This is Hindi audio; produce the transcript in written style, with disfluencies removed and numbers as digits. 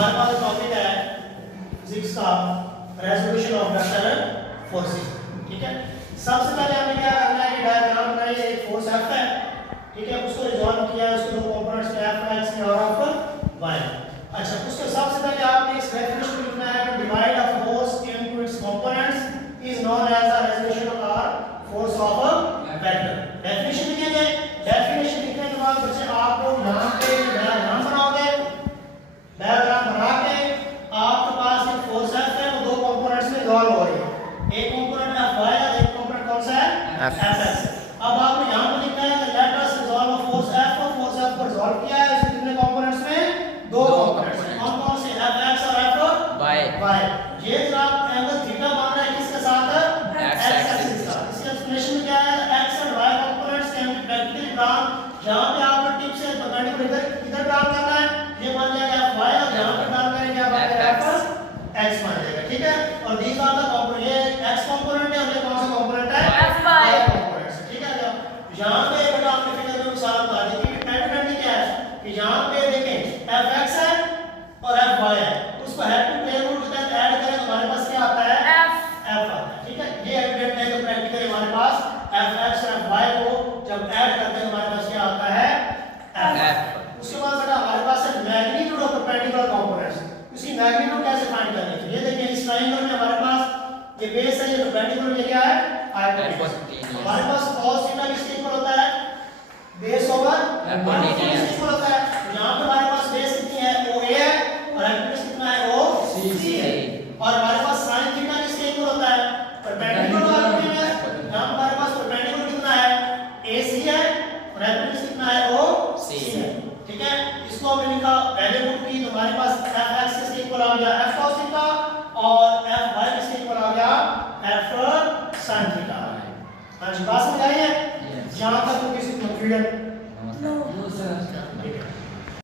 हमारे पास टॉपिक है फिजिक्स का रेजोल्यूशन ऑफ वेक्टर फोर्सेस। ठीक है, सबसे पहले हमें क्या करना है कि डायग्राम बनाइए। एक फोर्स F है, ठीक है, उसको रिजॉल्व किया है, उसके दो कंपोनेंट्स में F x और F y। अच्छा, उसके सबसे पहले आपने इस डेफिनेशन को लिखना है कि divide a force into its components is known as a resolution और force of a vector. Definition लिखेंगे। डेफिनेशन लिखने के बाद बच्चे आप लोग यहां पे डायग्राम बनाओगे। डायग्राम बना के आपके पास एक फोर्स F है, वो दो कंपोनेंट्स में रिजॉल्व हो रही है। एक कंपोनेंट Fy है, एक कंपोनेंट कौन सा है? Fx। अब आपको यहां पे लिखना है let us resolve force F, और फोर्स F को रिजॉल्व किया है इसके कितने कंपोनेंट्स में? दो कंपोनेंट्स। कौन से? Fx और Fy। ये जो आप एंगल थीटा मान रहे हैं किसके साथ? x एक्सिस के साथ। इसका एक्सप्लेनेशन क्या है? x और y components can be practically drawn. जहां पे आपको टिप से परपेंडिकुलर इधर ड्रॉ करना है, ये मान जाएगा Fy, और यहां पे ड्रॉ करेंगे क्या बन जाएगा? x मान जाएगा। ठीक है, और दीस आर द कंपोनेंट। ये x कंपोनेंट है और ये कौन सा कंपोनेंट है? Fy component. ठीक है, यहां पे बेटा आपने फिगर में मिसाल बता दी कि पेंडुलम क्या है कि यहां पे देखें Fx है और Fy है, उसको हेड टू टेल रूल के तहत ऐड करें तो हमारे पास क्या आता है? F आता है। ठीक है, ये एविडेंट है। तो प्रैक्टिकली हमारे पास Fx और Fy को जब ऐड करते हैं हमारे पास क्या आता है? F। उसके बाद बेटा हमारे पास है मैग्नीट्यूड ऑफ परपेंडिकुलर कंपोनेंट्स। इसकी मैग्नीट्यूड कैसे फाइंड करनी है? ये देखिए इस ट्रायंगल में हमारे पास ये बेस है, ये परपेंडिकुलर ये क्या है? हाइपोटेन्यूज। हमारे पास cos थीटा किसके इक्वल होता है? बेस ओवर हाइपोटेन्यूज इक्वल होता है। यहां पे हमारे पास बेस कितनी है? OA है, और हाइपोटेन्यूज कितना है? OC है। और हमारे पास sin थीटा किसके इक्वल होता है? परपेंडिकुलर हाइपोटेन्यूज है। यहां हमारे पास परपेंडिकुलर कितना है? AC है, और हाइपोटेन्यूज कितना है? OC है। ठीक है, इसको हमने लिखा वैल्यू पुट की तो हमारे पास Fx किसके इक्वल आ गया? F cos थीटा, और Fy किसके इक्वल आ गया? F sin theta. हां जी, बात समझ आई है? यहां तक तो किसी को कंफ्यूजन? No sir.